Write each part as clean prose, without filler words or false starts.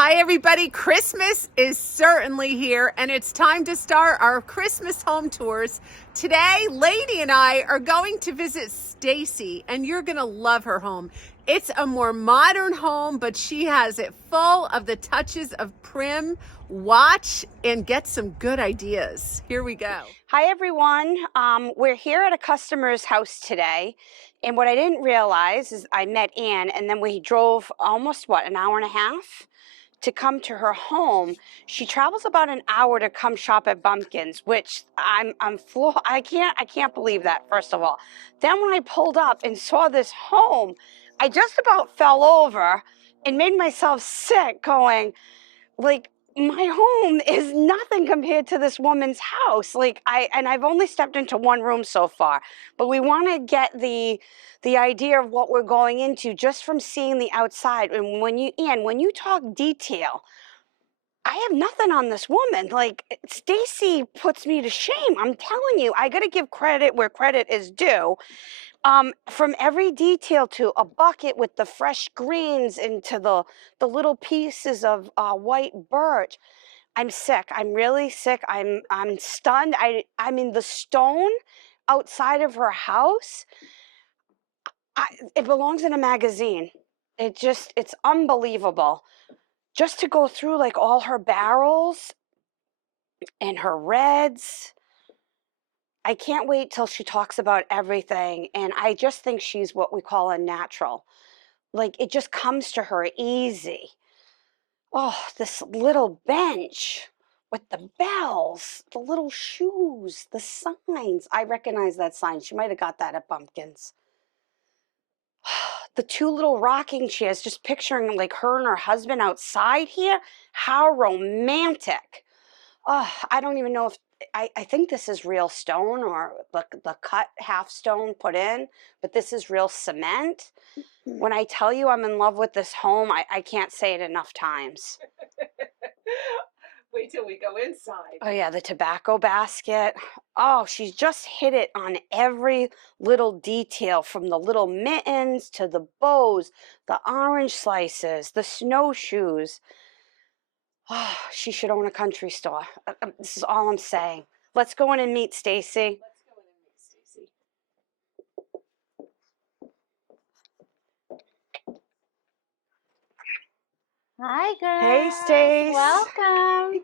Hi, everybody. Christmas is certainly here, and it's time to start our Christmas home tours. Today, Lady and I are going to visit Stacy, and you're going to love her home. It's a more modern home, but she has it full of the touches of prim. Watch and get some good ideas. Here we go. Hi, everyone. We're here at a customer's house today. And what I didn't realize is I met Ann, and then we drove almost, an hour and a half to come to her home. She travels about an hour to come shop at Bumpkins, which I can't believe that, first of all. Then when I pulled up and saw this home, I just about fell over and made myself sick going, like, my home is nothing compared to this woman's house. I've only stepped into one room so far, but we want to get the idea of what we're going into just from seeing the outside. And when you talk detail, I have nothing on this woman. Like, Stacy puts me to shame. I'm telling you, I got to give credit where credit is due. From every detail to a bucket with the fresh greens into the little pieces of white birch. I'm sick. I'm really sick. I'm stunned. I mean, the stone outside of her house, it belongs in a magazine. It's unbelievable. Just to go through like all her barrels and her reds. I can't wait till she talks about everything. And I just think she's what we call a natural. Like, it just comes to her easy. Oh, this little bench with the bells, the little shoes, the signs. I recognize that sign. She might have got that at Bumpkins. The two little rocking chairs, just picturing like her and her husband outside here. How romantic. Oh, I don't even know if I think this is real stone or the cut half stone put in, but this is real cement. When I tell you I'm in love with this home, I can't say it enough times. Wait till we go inside. Oh, yeah, the tobacco basket. Oh, she's just hit it on every little detail, from the little mittens to the bows, the orange slices, the snowshoes. Oh, she should own a country store. This is all I'm saying. Let's go in and meet Stacy. Let's go in and meet Stacy. Hi, girls. Hey, Stace. Welcome.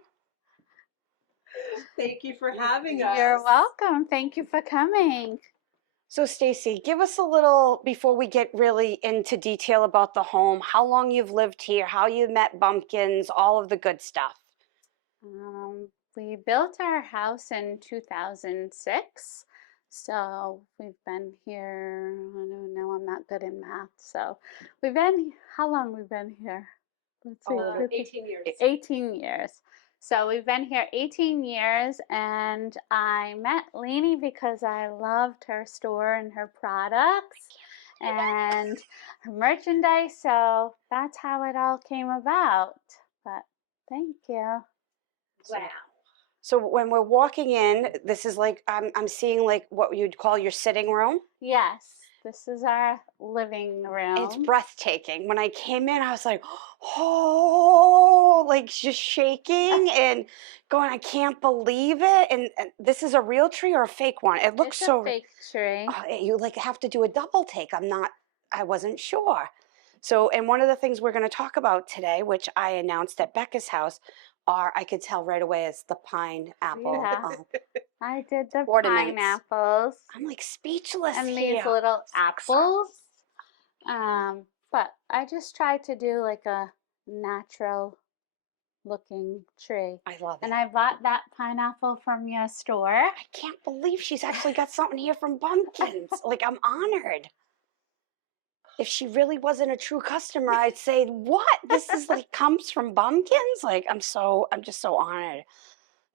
Thank you for having us. You're welcome. Thank you for coming. So, Stacy, give us a little, before we get really into detail about the home, how long you've lived here, how you met Bumpkins, all of the good stuff. We built our house in 2006. So we've been here, I don't know, I'm not good in math. So how long we've been here? Let's see. 18 years. 18 years. So we've been here 18 years, and I met Lainey because I loved her store and her products and her merchandise. So that's how it all came about. But thank you. Wow. So when we're walking in, this is like, I'm seeing like what you'd call your sitting room. Yes, this is our living room. It's breathtaking. When I came in, I was like, oh, like just shaking and going, I can't believe it. And this is a real tree or a fake one? It looks It's so a fake tree. you like have to do a double take. I wasn't sure. So, and one of the things we're going to talk about today, which I announced at Becca's house, I could tell right away is the pineapple. Yeah. I did the ornaments. pineapples. I'm like speechless And here. these little apples. But I just tried to do like a natural looking tree. I love it. And I bought that pineapple from your store. I can't believe she's actually got something here from Bumpkins. Like, I'm honored. If she really wasn't a true customer, I'd say, what? This is like comes from Bumpkins? Like, I'm just so honored.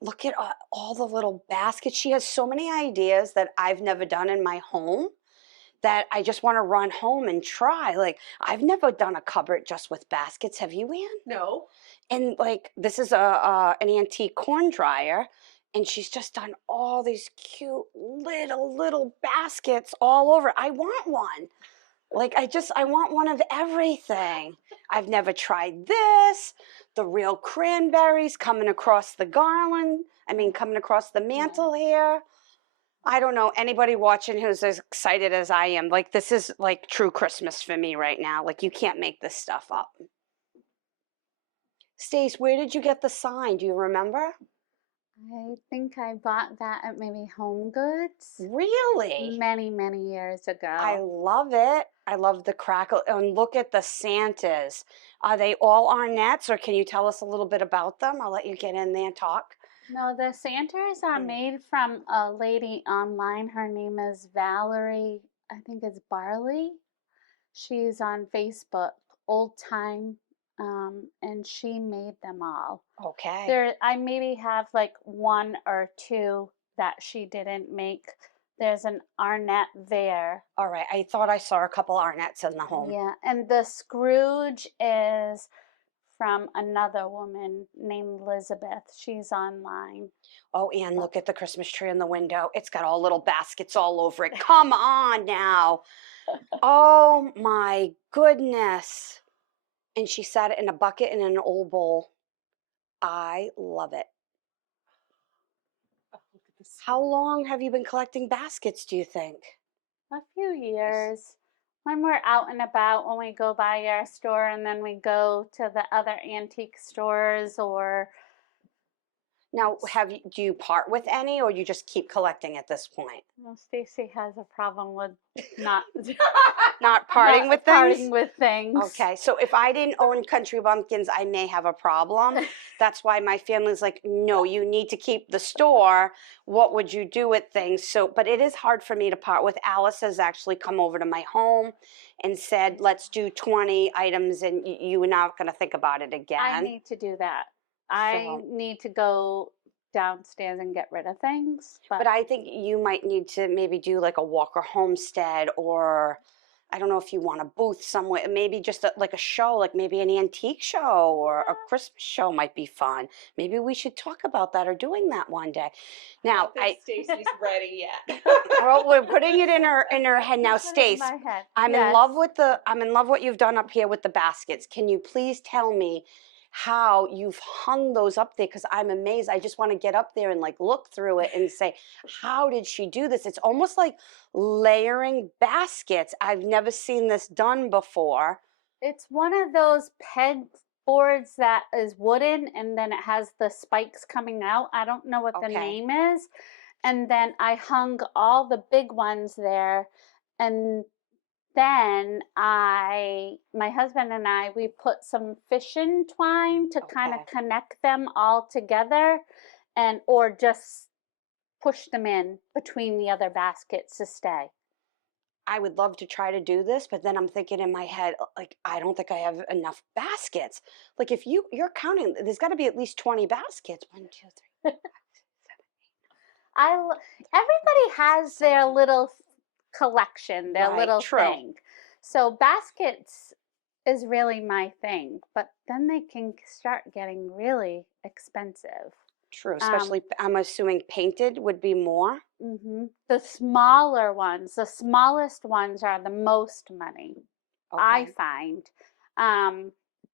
Look at all the little baskets. She has so many ideas that I've never done in my home that I just want to run home and try. Like, I've never done a cupboard just with baskets. Have you, Ann? No. And like, this is an antique corn dryer, and she's just done all these cute little baskets all over. I want one. Like, I want one of everything. I've never tried this, the real cranberries coming across the garland. I mean, coming across the mantle here. I don't know anybody watching who's as excited as I am. Like, this is like true Christmas for me right now. Like, you can't make this stuff up. Stace, where did you get the sign? Do you remember? I think I bought that at maybe Home Goods Really? many, many years I ago. love it. I love the crackle. And look at the Santas. Are they all Arnettes, or can you tell us a little bit about them? I'll let you get in there and talk. No, the Santas are made from a lady online. Her name is Valerie, I think it's Barley. She's on Facebook, old time, and she made them all. Okay. There, I maybe have like one or two that she didn't make. There's an Arnett there. All right. I thought I saw a couple Arnettes in the home. Yeah, and the Scrooge is from another woman named Elizabeth. She's online. Oh, and look at the Christmas tree in the window. It's got all little baskets all over it. Come on now. Oh my goodness. And she set it in a bucket and in an old bowl. I love it. How long have you been collecting baskets, do you think? A few years. When we're out and about, when we go by our store and then we go to the other antique stores or Now, do you part with any, or you just keep collecting at this point? well, Stacy has a problem with not Not parting not with things? parting with things. Okay, so if I didn't own Country Bumpkins, I may have a problem. That's why my family's like, no, you need to keep the store. What would you do with things? So, but it is hard for me to part with. Alice has actually come over to my home and said, let's do 20 items, and you are not going to think about it again. I need to do that. I need to go downstairs and get rid of things. But I think you might need to maybe do like a Walker Homestead, or I don't know if you want a booth somewhere, maybe just like a show, like maybe an antique show or a Christmas show might be fun. Maybe we should talk about that or doing that one day. Now, Stacy's ready yet. well, we're putting it in her head now. Stace, I'm in love with what you've done up here with the baskets. Can you please tell me how you've hung those up there, because I'm amazed. I just want to get up there and like look through it and say, how did she do this? It's almost like layering baskets. I've never seen this done before. It's one of those peg boards that is wooden and then it has the spikes coming out. I don't know what the name is. And then I hung all the big ones there, and then my husband and I, we put some fishing twine to kind of connect them all together, and or just push them in between the other baskets to stay. I would love to try to do this, but then I'm thinking in my head, like, I don't think I have enough baskets. Like, if you're counting, there's got to be at least 20 baskets. 1, 2, 3, 4, 5, 6, 7, 8. Everybody has their little collection, their little thing. So baskets is really my thing, but then they can start getting really expensive. True, especially I'm assuming painted would be more. The smaller ones, the smallest ones are the most money, I find.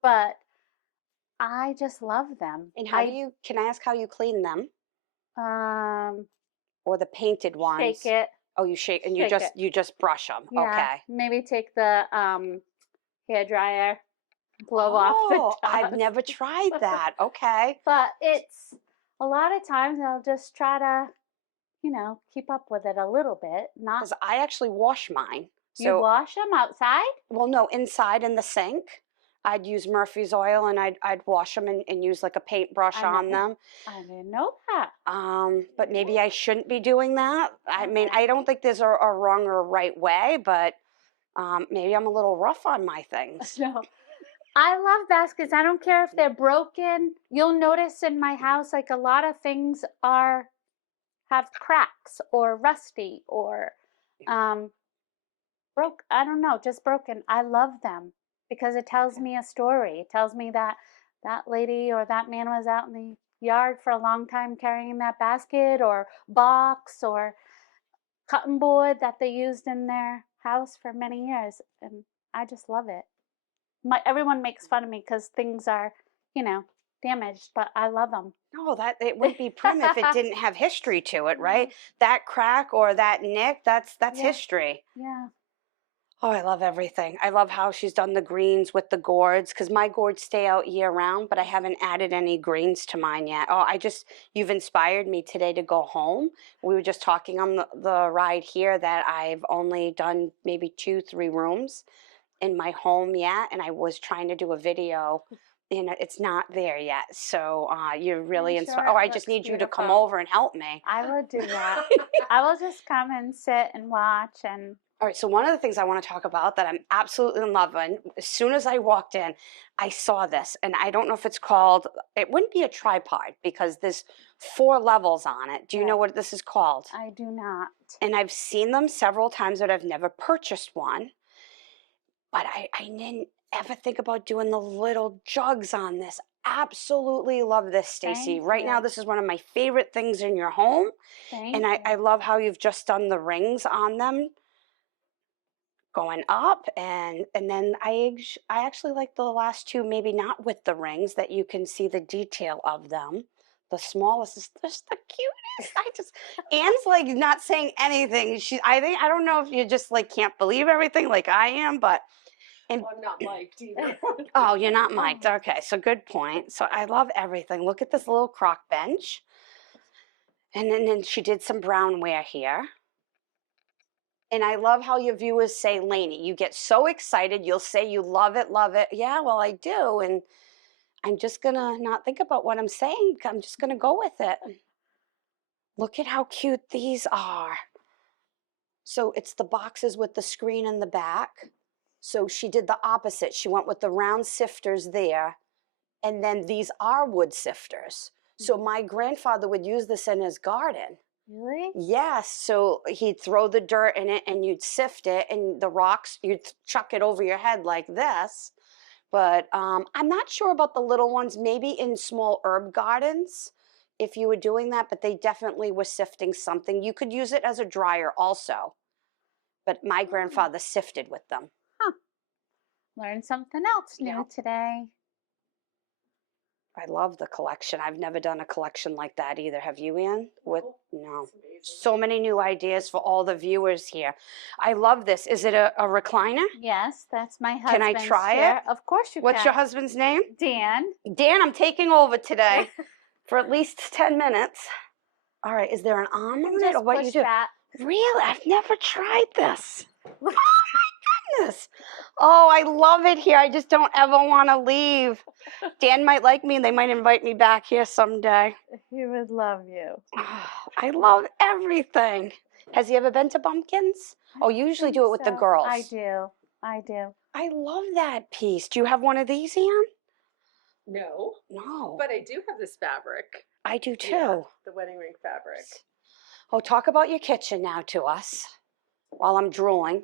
But I just love them. And can I ask how you clean them? Or the painted ones? Shake it. Oh, you shake and you just brush them. Yeah, okay. Maybe take the hair dryer, blow off the dust. I've never tried that. Okay. But it's a lot of times I'll just try to, keep up with it a little bit. Because I actually wash mine. So, you wash them outside? Well, no, inside in the sink. I'd use Murphy's oil and I'd wash them and use like a paintbrush on them. I didn't know that. But maybe I shouldn't be doing that. I mean, I don't think there's a wrong or right way, but maybe I'm a little rough on my things. No. I love baskets. I don't care if they're broken. You'll notice in my house, like a lot of things have cracks or rusty or broke. I don't know, just broken. I love them because it tells me a story. It tells me that that lady or that man was out in the yard for a long time carrying that basket or box or cutting board that they used in their house for many years, and I just love it. Everyone makes fun of me because things are, you know, damaged, but I love them. No, that it wouldn't be prim if it didn't have history to it, right? That crack or that nick, that's Yeah. history. Yeah. Oh, I love everything. I love how she's done the greens with the gourds because my gourds stay out year round, but I haven't added any greens to mine yet. Oh, you've inspired me today to go home. We were just talking on the ride here that I've only done maybe 2-3 rooms in my home yet, and I was trying to do a video and it's not there yet. So you're really inspired. sure Oh, it I just looks need you to come beautiful. over and help me. I will do that. I will just come and sit and watch and All right, so one of the things I want to talk about that I'm absolutely in love with, as soon as I walked in, I saw this, and I don't know if it's called, it wouldn't be a tripod because there's 4 levels on it. Do you know Right. what this is called? I do not. And I've seen them several times, but I've never purchased one. But I didn't ever think about doing the little jugs on this. Absolutely love this, Stacy. Thank Right now, you. this is one of my favorite things in your home. Thank And you. I love how you've just done the rings on them going up, and then I actually like the last 2, maybe not with the rings, that you can see the detail of them. The smallest is just the cutest. Anne's like not saying anything. I don't know if you just like can't believe everything like I am, but I'm not mic'd either. oh, you're not mic'd. Okay, so good point. So I love everything. Look at this little crock bench. And then she did some brownware here. And I love how your viewers say, Lainey, you get so excited. You'll say you love it, love it. Yeah, well, I do. And I'm just going to not think about what I'm saying. I'm just going to go with it. Look at how cute these are. So it's the boxes with the screen in the back. So she did the opposite. She went with the round sifters there. And then these are wood sifters. So my grandfather would use this in his garden. Really? Yes, so he'd throw the dirt in it and you'd sift it, and the rocks, you'd chuck it over your head like this. But I'm not sure about the little ones, maybe in small herb gardens if you were doing that, but they definitely were sifting something. You could use it as a dryer also, but my grandfather sifted with them. Learned something else new Yep. today. I love the collection. I've never done a collection like that either. Have you, Ann? No. It's amazing. So many new ideas for all the viewers here. I love this. Is it a recliner? Yes, that's my Can I husband's try chair. it? Of course you What's can. your husband's name? Dan. Dan, I'm taking over today for at least 10 minutes. All right, is there an arm on it Just or what push you do? back. Really? I've never tried this. Oh my goodness. Oh, I love it here. I just don't ever want to leave. Dan might like me and they might invite me back here someday. He would love you. Oh, I love everything. Has he ever been to Bumpkins? Oh, you usually do it with the So, girls. I do. I do. I love that piece. Do you have one of these, Ann? No, No. but I do have this fabric. I do too. Yeah, the wedding ring fabric. Oh, talk about your kitchen now to us while I'm drooling.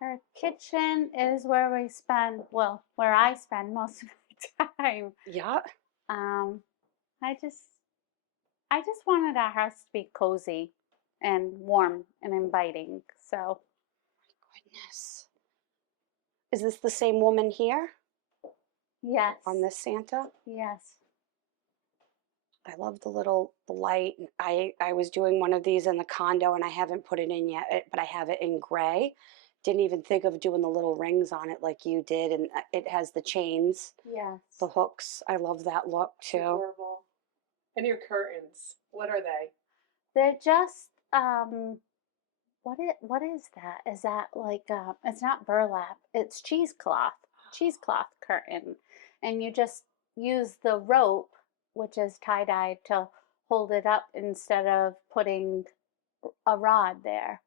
Our kitchen is where we spend, well, where I spend most of my time. Yeah. I just wanted our house to be cozy and warm and inviting. So, Goodness. Is this the same woman here yes. on this Santa? Yes. I love the light. I was doing one of these in the condo and I haven't put it in yet, but I have it in gray. Didn't even think of doing the little rings on it like you did, and it has the chains, Yes. the hooks. I love that look too. Adorable. And your curtains, what are they? They're just what is that? Is that like it's not burlap, it's cheesecloth curtain. And you just use the rope, which is tie-dyed, to hold it up instead of putting a rod there.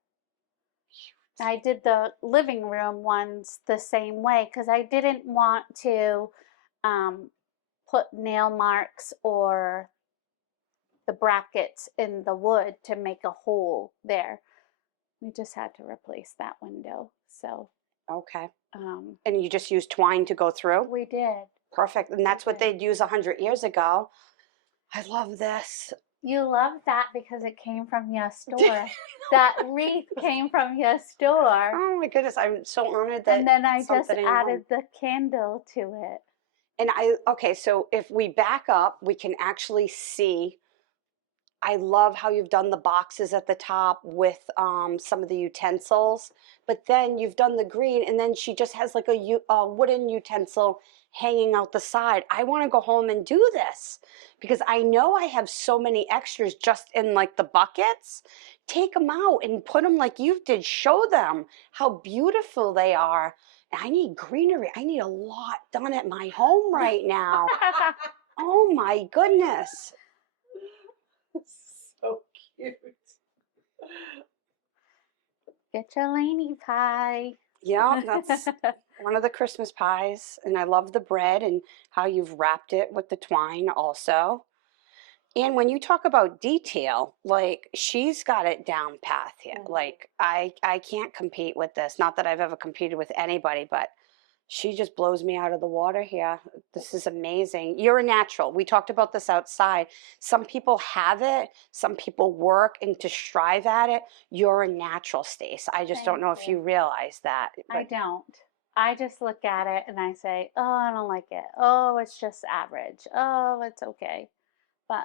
I did the living room ones the same way because I didn't want to put nail marks or the brackets in the wood to make a hole there. We just had to replace that window. So Okay. And you just use twine to go through? we did. Perfect. And that's what Okay. they'd use 100 years ago. I love this. You love that because it came from your store. That wreath came from your store. Oh my goodness, I'm so honored that And then I it's just something in your home. added the candle to it. And okay, so if we back up, we can actually see. I love how you've done the boxes at the top with some of the utensils, but then you've done the green, and then she just has like a wooden utensil hanging out the side. I want to go home and do this because I know I have so many extras just in like the buckets. Take them out and put them like you did. Show them how beautiful they are. I need greenery. I need a lot done at my home right now. Oh my goodness. So cute. Get your Laney pie. Yeah, that's one of the Christmas pies. And I love the bread and how you've wrapped it with the twine also. And when you talk about detail, like she's got it down path here. Mhm. Like I can't compete with this. Not that I've ever competed with anybody, but she just blows me out of the water here. This is amazing. You're a natural. We talked about this outside. Some people have it, some people work and to strive at it. You're a natural, Stace. I just don't Thank know if you. you realize that. I But don't. I just look at it and I say, oh, I don't like it. Oh, it's just average. Oh, it's okay. But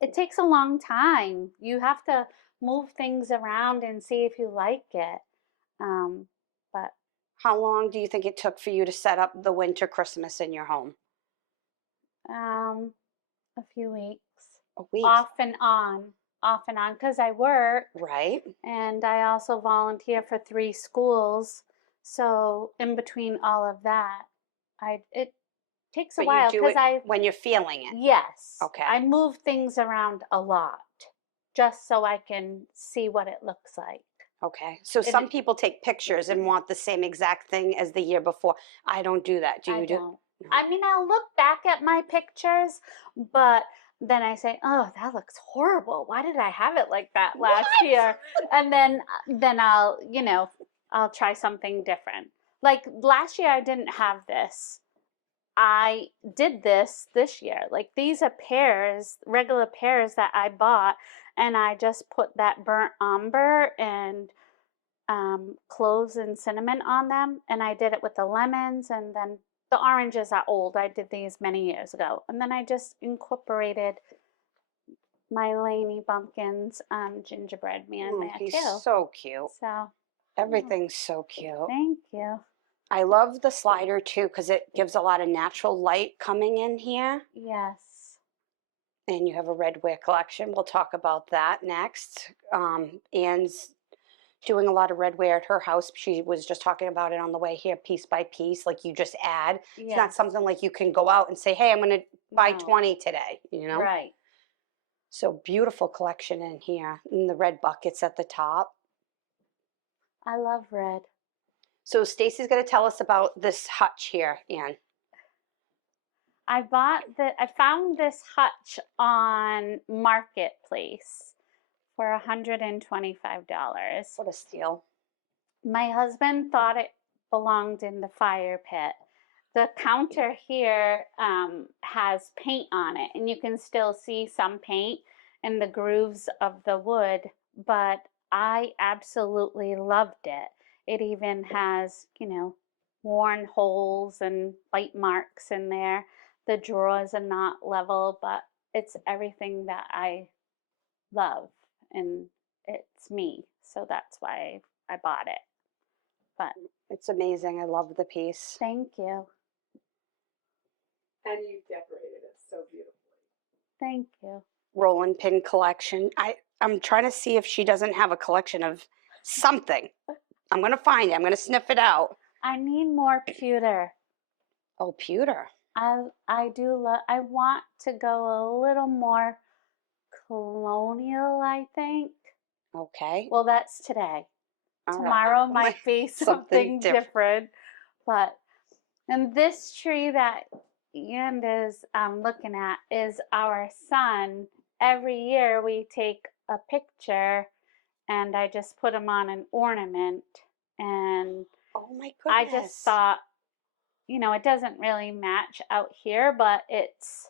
it takes a long time. You have to move things around and see if you like it. But how long do you think it took for you to set up the winter Christmas in your home? a few weeks, A week, off and on, because I work right? and I also volunteer for 3 schools. So in between all of that, it takes a But you while do because it when you're feeling it. yes, Okay. I move things around a lot just so I can see what it looks like. Okay. So some people take pictures and want the same exact thing as the year before. I don't do that. Do you I do? don't. I mean, I'll look back at my pictures, but then I say, "Oh, that looks horrible. Why did I have it like that last year?" And then I'll try something different. Like last year I didn't have this. I did this year. Like these are pears, regular pears that I bought, and I just put that burnt umber and cloves and cinnamon on them, and I did it with the lemons, and then the oranges are old. I did these many years ago, and then I just incorporated my Laney Bumpkins gingerbread man there He's too. so cute. So Everything's so cute. thank you. I love the slider too because it gives a lot of natural light coming in here. Yes. And you have a redware collection. We'll talk about that next. Anne's doing a lot of redware at her house. She was just talking about it on the way here, piece by piece, like you just add. It's not something like you can go out and say, hey, I'm going to buy No. 20 today, you know? Right. So beautiful collection in here. And the red buckets at the top. I love red. So Stacy's going to tell us about this hutch here, Anne. I found this hutch on Marketplace for $125. What a steal. My husband thought it belonged in the fire pit. The counter here has paint on it, and you can still see some paint in the grooves of the wood, but I absolutely loved it. It even has, worn holes and bite marks in there. The drawers are not level, but it's everything that I love, and it's me. So that's why I bought it. But it's amazing. I love the piece. thank you. And you decorated it so beautifully. Thank you. Rolling pin collection. I'm trying to see if she doesn't have a collection of something. I'm going to find it. I'm going to sniff it out. I need more pewter. Oh, pewter. I do love, I want to go a little more colonial, I think. Okay. Well, that's today. All Tomorrow right. might be something different. But, and this tree that Ian is looking at is our son. Every year we take a picture and I just put him on an ornament. And oh my goodness. I just thought, it doesn't really match out here, but it's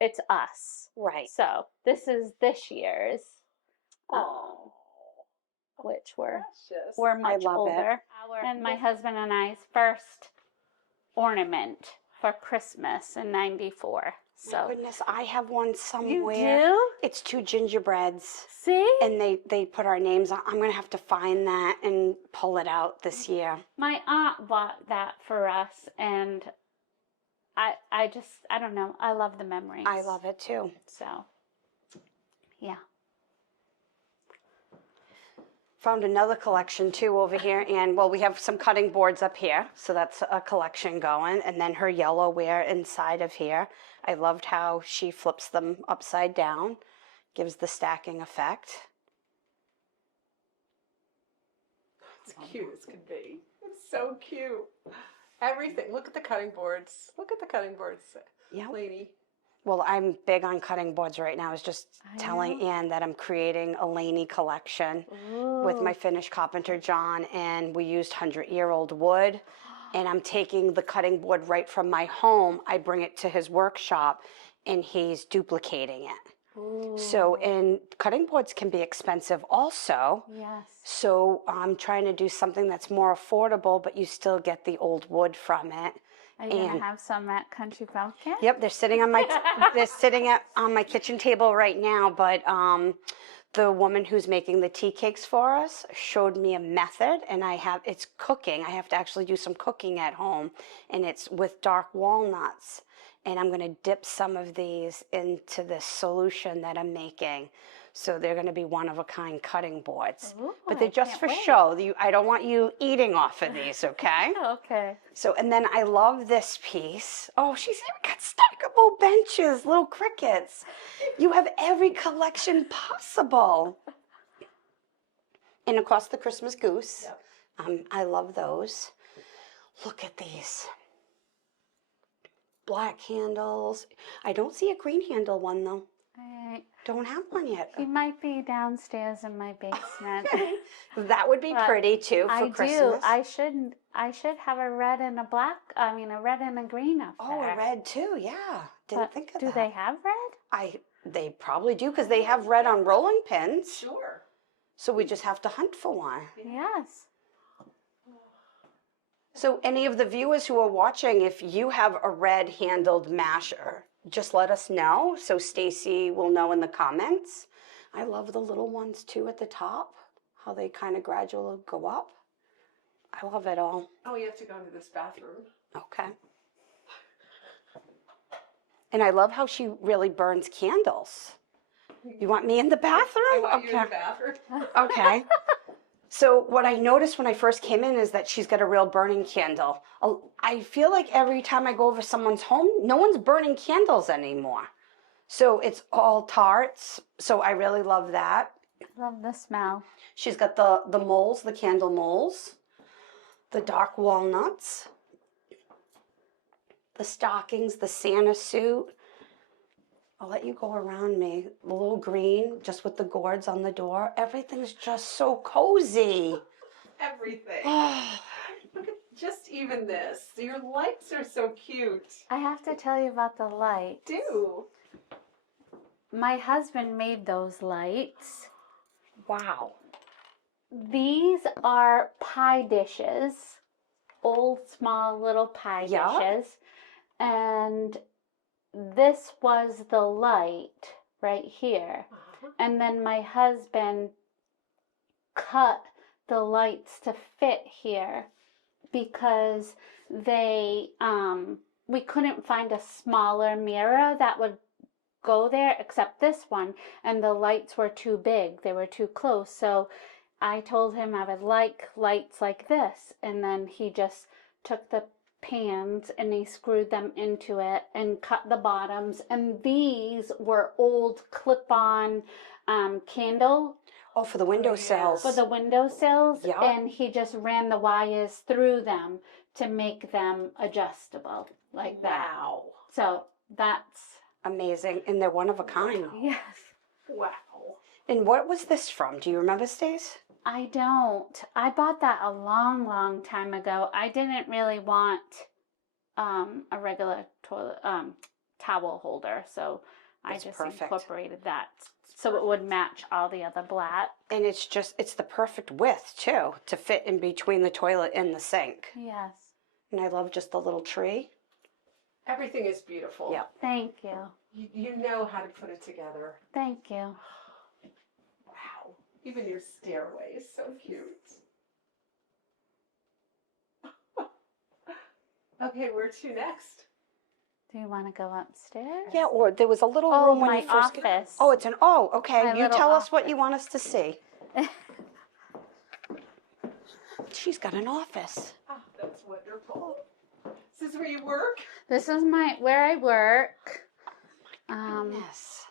it's us. Right. So this is this year's, Oh, which we're precious. much love it. older. And my husband and I's first ornament for Christmas in '94. My So goodness, I have one you somewhere. do? It's 2 gingerbreads. See? And they put our names on. I'm going to have to find that and pull it out this year. My aunt bought that for us, and I don't know. I love the memories. I love it too. So, yeah. Found another collection too over here. And well, we have some cutting boards up here. So that's a collection going. And then her yellowware inside of here. I loved how she flips them upside down. Gives the stacking effect. It's cute as can be. It's so cute. Everything. Look at the cutting boards. Look at the cutting boards, Yeah. lady. Well, I'm big on cutting boards right now. I was just I telling know. Ann that I'm creating a Laney collection with my Finnish carpenter John, and we used 100-year-old wood. And I'm taking the cutting board right from my home. I bring it to his workshop, and he's duplicating it. Ooh. So, and cutting boards can be expensive also. Yes. So I'm trying to do something that's more affordable, but you still get the old wood from it. Are you gonna And- have some at Country Pumpkin? Yep, they're sitting on my on my kitchen table right now. But the woman who's making the tea cakes for us showed me a method, and it's cooking. I have to actually do some cooking at home, and it's with dark walnuts. And I'm going to dip some of these into this solution that I'm making. So they're going to be one-of-a-kind cutting boards. Ooh, But they're I just can't for wait. show. I don't want you eating off of these, okay? Okay. So, and then I love this piece. Oh, she's even got stackable benches, little crickets. You have every collection possible. And of course, the Christmas goose. Yep. I love those. Look at these. Black handles. I don't see a green handle one though. Don't have one yet. He might be downstairs in my basement. That would be But pretty too for I Christmas. do. I should have a red and a black. I mean, a red and a green up Oh, there. a red too. Yeah, didn't But think of do that. they have red? They probably do because they have red on rolling pins. Sure. So we just have to hunt for one. Yes. So any of the viewers who are watching, if you have a red-handled masher, just let us know so Stacy will know in the comments. I love the little ones too at the top, how they kind of gradually go up. I love it all. Oh, you have to go into this bathroom. Okay. And I love how she really burns candles. You want me in the bathroom? I want you in the bathroom. Okay. So what I noticed when I first came in is that she's got a real burning candle. I feel like every time I go over someone's home, no one's burning candles anymore. So it's all tarts. So I really love that. Love the smell. She's got the moles, the candle moles, the dark walnuts, the stockings, the Santa suit. I'll let you go around me. The little green, just with the gourds on the door. Everything's just so cozy. Everything. Look at just even this. Your lights are so cute. I have to tell you about the light. Do. My husband made those lights. Wow. These are pie dishes, old small little pie Yeah. dishes, and this was the light right here. And then my husband cut the lights to fit here because we couldn't find a smaller mirror that would go there except this one, and the lights were too big. They were too close. So I told him I would like lights like this, and then he just took the pans and he screwed them into it and cut the bottoms, and these were old clip-on candle Oh, for the windowsills. for the windowsills, Yeah. and he just ran the wires through them to make them adjustable like that. Wow. So that's Amazing. And they're one of a kind. yes. Wow. And what was this from? Do you remember, Stace? I don't. I bought that a long, long time ago. I didn't really want a regular toilet towel holder. So I That's just perfect. incorporated that so it would match all the other black. And it's the perfect width too, to fit in between the toilet and the sink. Yes. And I love just the little tree. Everything is beautiful. Yep. Thank you. You know how to put it together. Thank you. Wow. Even your stairway is so cute. Okay, where to next? Do you want to go upstairs? Yeah, or there was a little Oh, room when my you first office. Oh, it's okay. My You little tell us what office. you want us to see. She's got an office. Oh, that's wonderful. Is this where you work? This is where I work. Yes.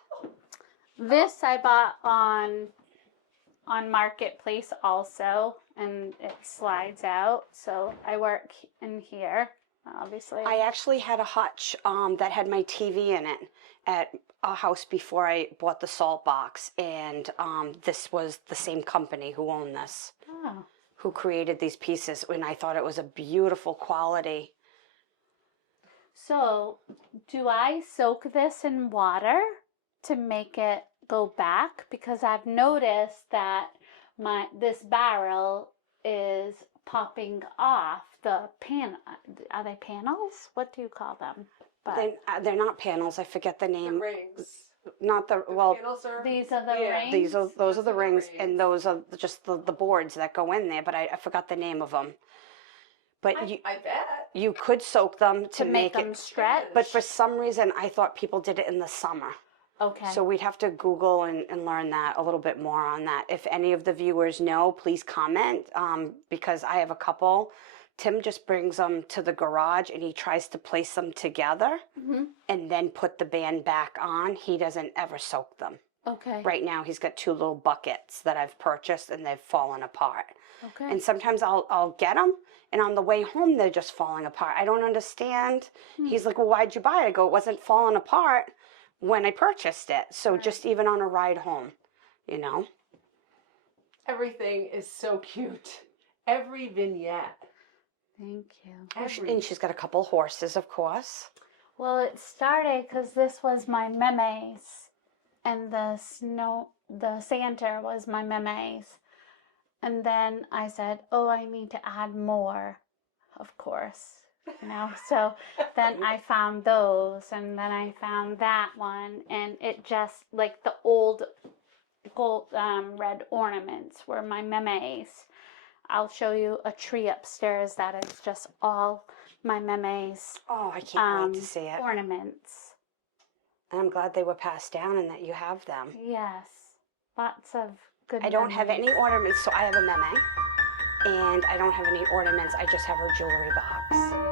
This I bought on Marketplace also, and it slides out. So I work in here, obviously. I actually had a hutch that had my TV in it at a house before I bought the salt box, and this was the same company who owned this, Oh. who created these pieces, and I thought it was a beautiful quality. So, do I soak this in water to make it go back? Because I've noticed that this barrel is popping off the pan. Are they panels? What do you call them? But They're not panels. I forget the The name. rings. Not the The well. panels are. these are the Yeah. rings. Those are the rings, and those are just the boards that go in there. But I forgot the name of them. But I bet. you could soak them to make them it. stretch. But for some reason, I thought people did it in the summer. Okay. So we'd have to Google and learn that a little bit more on that. If any of the viewers know, please comment, because I have a couple. Tim just brings them to the garage and he tries to place them together and then put the band back on. He doesn't ever soak them. Okay. Right now he's got 2 little buckets that I've purchased and they've fallen apart. Okay. And sometimes I'll get them, and on the way home they're just falling apart. I don't understand. He's like, well, why'd you buy it? I go, it wasn't falling apart when I purchased it. So just even on a ride home, you know. Everything is so cute. Every vignette. Thank you. And she's got a couple horses, of course. Well, it started because this was my memes, and the Santa was my memes. And then I said, oh, I need to add more, of course, you know. So then I found those, and then I found that one, and it just, like the old gold red ornaments were my memes. I'll show you a tree upstairs that is just all my memes. Oh, I can't wait to see it. Ornaments. And I'm glad they were passed down and that you have them. Yes, lots of good. I don't have memories. any ornaments, so I have a meme. And I don't have any ornaments. I just have her jewelry box.